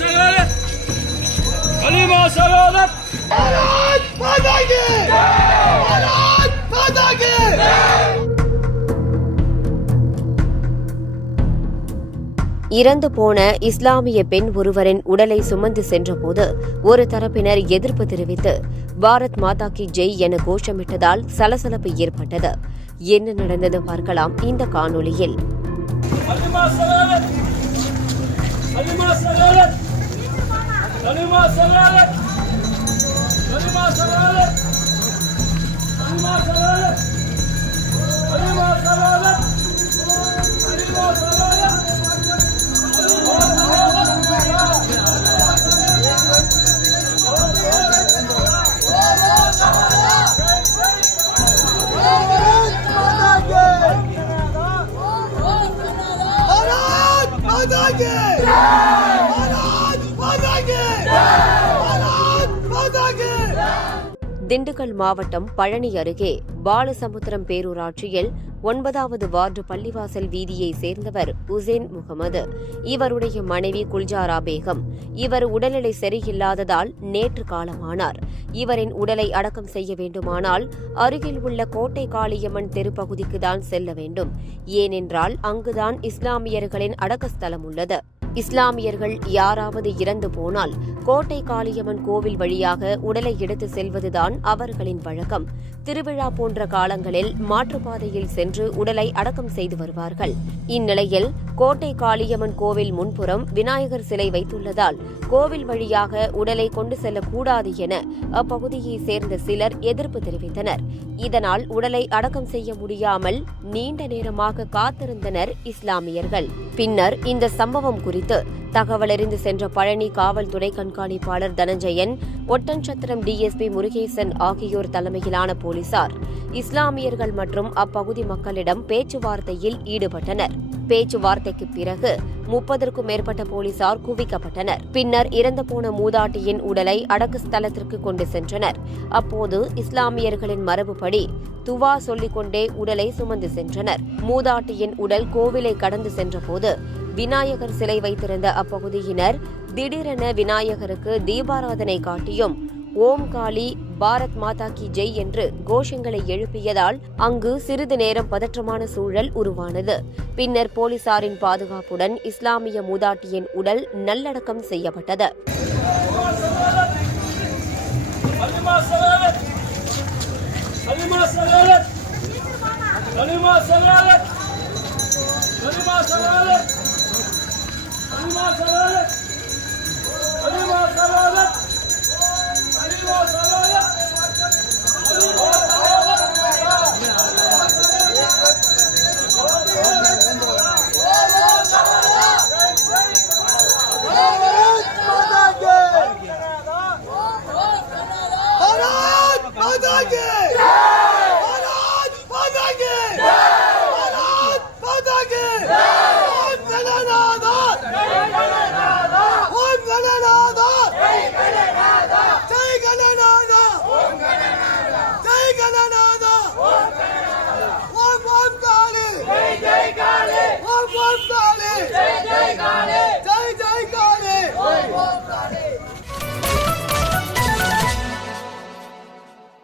சகாதத் கலிமா சகாதத் பாரத் மாதா கி பாரத் மாதா கி. இறந்து போன இஸ்லாமிய பெண் ஒருவரின் உடலை சுமந்து சென்றபோது ஒரு தரப்பினர் எதிர்ப்பு தெரிவித்து பாரத் மாதா கி ஜெய் என கோஷமிட்டதால் சலசலப்பு ஏற்பட்டது. என்ன நடந்தது பார்க்கலாம் இந்த காணொலியில். திண்டுக்கல் மாவட்டம் பழனி அருகே பாலசமுத்திரம் பேரூராட்சியில் 9வது வார்டு பள்ளிவாசல் வீதியை சேர்ந்தவர் உசேன் முகமது. இவருடைய மனைவி குல்ஜாரா பேகம். இவர் உடல்நிலை சரியில்லாததால் நேற்று காலமானார். இவரின் உடலை அடக்கம் செய்ய வேண்டுமானால் அருகில் உள்ள கோட்டை காளியம்மன் தெரு பகுதிக்குதான் செல்ல வேண்டும். ஏனென்றால் அங்குதான் இஸ்லாமியர்களின் அடக்கஸ்தலம் உள்ளது. இஸ்லாமியர்கள் யாராவது இறந்து போனால் கோட்டை காளியம்மன் கோவில் வழியாக உடலை எடுத்து செல்வதுதான் அவர்களின் வழக்கம். திருவிழா போன்ற காலங்களில் மாற்றுப்பாதையில் சென்று உடலை அடக்கம் செய்து வருவார்கள். இந்நிலையில் கோட்டை காளியம்மன் கோவில் முன்புறம் விநாயகர் சிலை வைத்துள்ளதால் கோவில் வழியாக உடலை கொண்டு செல்லக்கூடாது என அப்பகுதியை சேர்ந்த சிலர் எதிர்ப்பு தெரிவித்தனர். இதனால் உடலை அடக்கம் செய்ய முடியாமல் நீண்ட நேரமாக காத்திருந்தனர் இஸ்லாமியர்கள். பின்னர் இந்த சம்பவம் குறித்து தகவலறிந்து சென்ற பழனி காவல்துறை கண்காணிப்பாளர் தனஞ்சயன், ஒட்டன்சத்திரம் டிஎஸ்பி முருகேசன் ஆகியோர் தலைமையிலான போலீசார் இஸ்லாமியர்கள் மற்றும் அப்பகுதி மக்களிடம் பேச்சுவார்த்தையில் ஈடுபட்டனர். பேச்சுவார்த்தைக்கு பிறகு 30க்கும் மேற்பட்ட போலீசார் குவிக்கப்பட்டனர். பின்னர் இறந்துபோன மூதாட்டியின் உடலை அடக்கு ஸ்தலத்திற்கு கொண்டு சென்றனர். அப்போது இஸ்லாமியர்களின் மரபுப்படி துவா சொல்லிக்கொண்டே உடலை சுமந்து சென்றனர். மூதாட்டியின் உடல் கோவிலை கடந்து சென்றபோது விநாயகர் சிலை வைத்திருந்த அப்பகுதியினர் திடீரென விநாயகருக்கு தீபாராதனை காட்டியும் ஓம் காளி பாரத் மாதா கி ஜெய் என்று கோஷங்களை எழுப்பியதால் அங்கு சிறிது நேரம் பதற்றமான சூழல் உருவானது. பின்னர் போலீசாரின் பாதுகாப்புடன் இஸ்லாமிய மூதாட்டியின் உடல் நல்லடக்கம் செய்யப்பட்டது. கலிமா சகாதத்